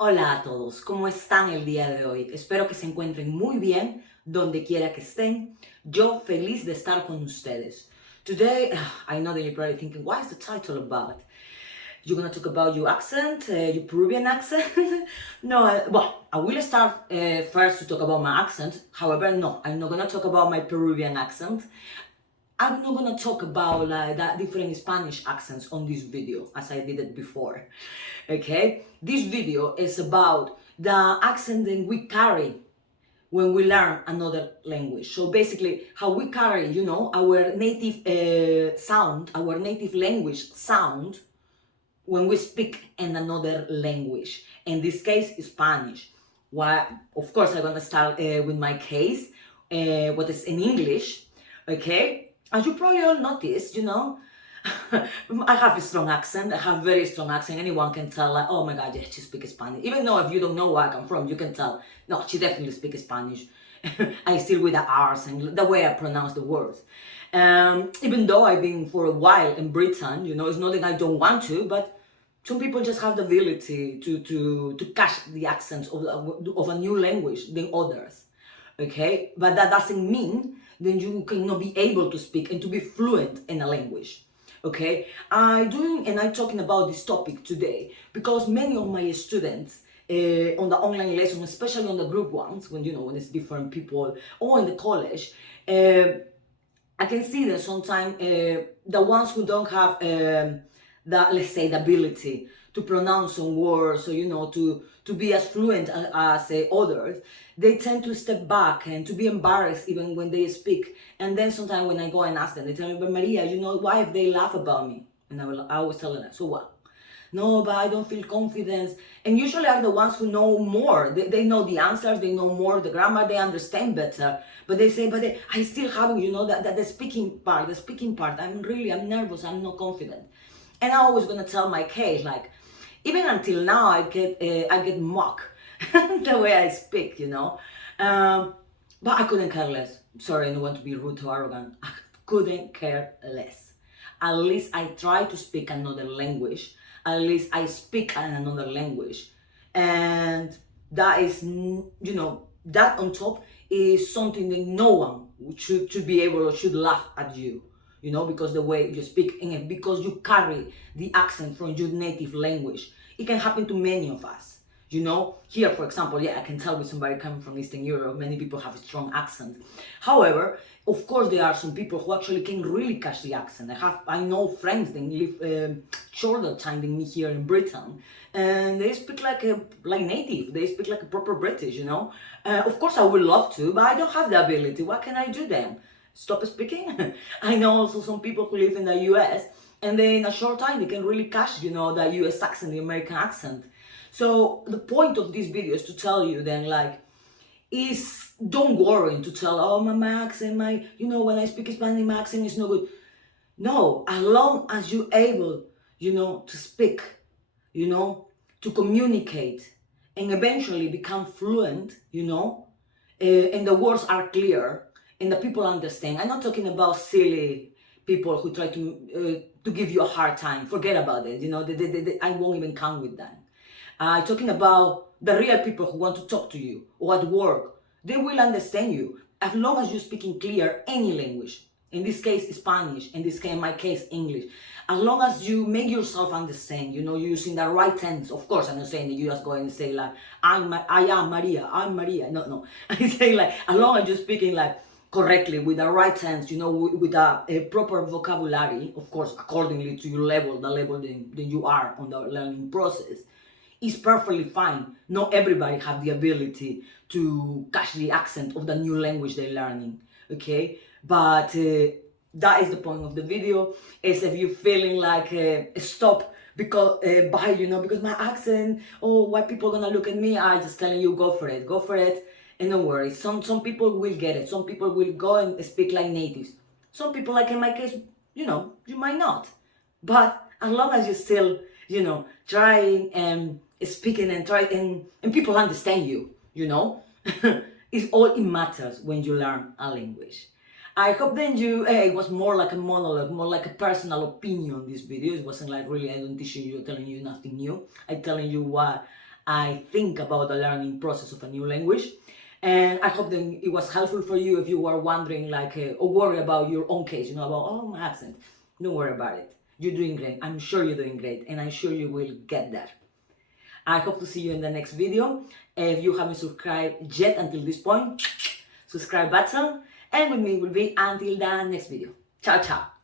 Hola a todos, ¿cómo están el día de hoy? Espero que se encuentren muy bien donde quiera que estén. Yo feliz de estar con ustedes. Today, I know that you're probably thinking, what is the title about? You're gonna talk about your accent, your Peruvian accent? No, well, I will start first to talk about my accent. However, no, I'm not gonna talk about my Peruvian accent. I'm not gonna talk about like that different Spanish accents on this video as I did it before. Okay, this video is about the accent that we carry when we learn another language. So basically, how we carry, our native sound, our native language sound when we speak in another language. In this case, Spanish. Why? Of course, I'm gonna start with my case, what is in English. Okay, as you probably all noticed, I have a strong accent. I have very strong accent. Anyone can tell, like, oh my God, yeah, she speaks Spanish. Even though if you don't know where I come from, you can tell, no, she definitely speaks Spanish. I still with the R's and the way I pronounce the words. Even though I've been for a while in Britain, it's not that I don't want to, but some people just have the ability to catch the accents of a new language than others. Okay, but that doesn't mean then you cannot be able to speak and to be fluent in a language. Okay, I'm talking about this topic today because many of my students on the online lesson, especially on the group ones, when it's different people, or in the college, I can see that sometimes the ones who don't have let's say, the ability to pronounce some words, or to be as fluent as others, they tend to step back and to be embarrassed even when they speak. And then sometimes when I go and ask them, they tell me, but Maria, why if they laugh about me? And I always tell them, so what? No, but I don't feel confidence. And usually are the ones who know more. They know the answers, they know more the grammar, they understand better. But they say, I still haven't, that the speaking part, I'm nervous, I'm not confident. And I'm always gonna tell my case, like, even until now, I get mocked the way I speak, but I couldn't care less. Sorry, I don't want to be rude or arrogant. I couldn't care less. At least I try to speak another language. At least I speak in another language. And that is, that on top is something that no one should be able or should laugh at you, because the way you speak and because you carry the accent from your native language. It can happen to many of us. Here, for example, yeah, I can tell with somebody coming from Eastern Europe, many people have a strong accent. However, of course, there are some people who actually can really catch the accent. I know friends that live shorter time than me here in Britain, and they speak like native. They speak like a proper British. Of course, I would love to, but I don't have the ability. What can I do then? Stop speaking? I know also some people who live in the US, and then in a short time they can really catch, the US accent, the American accent. So the point of this video is to tell you then, like, is don't worry to tell, oh, my accent, when I speak Spanish, my accent is no good. No, as long as you're able, to speak, to communicate and eventually become fluent, and the words are clear and the people understand. I'm not talking about silly people who try to give you a hard time. Forget about it. I won't even count with that. I'm talking about the real people who want to talk to you or at work. They will understand you as long as you're speaking clear any language. In this case, Spanish. In my case, English. As long as you make yourself understand, you're using the right tense. Of course, I'm not saying that you just go and say like, I am Maria, I'm Maria. No. I say like, as long as you're speaking like correctly with the right tense, with a proper vocabulary, of course, accordingly to your level, the level that you are on the learning process, is perfectly fine. Not everybody have the ability to catch the accent of the new language they're learning, okay? But that is the point of the video, is if you're feeling like stop because because my accent, or why people gonna look at me, I just telling you, go for it, and don't worry. Some people will get it. Some people will go and speak like natives. Some people, like in my case, you might not. But as long as you're still, trying and speaking and trying and people understand you, it's all it matters when you learn a language. I hope then it was more like a monologue, more like a personal opinion, this video. It wasn't like really, I don't teach you, telling you nothing new. I'm telling you what I think about the learning process of a new language. And I hope that it was helpful for you if you were wondering, or worry about your own case, about, oh, my accent. Don't worry about it. You're doing great. I'm sure you're doing great, and I'm sure you will get there. I hope to see you in the next video. If you haven't subscribed yet until this point, subscribe button, and with me will be until the next video. Ciao, ciao.